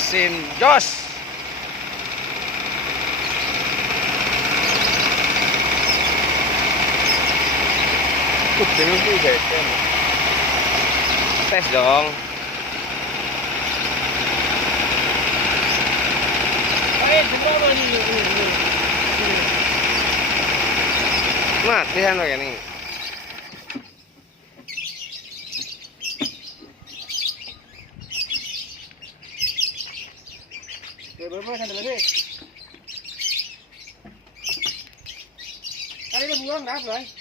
mesin jos. Tes dong. Mati kan kayak ini. Berapa sandal lebih? Kali ini buang dah, Bro.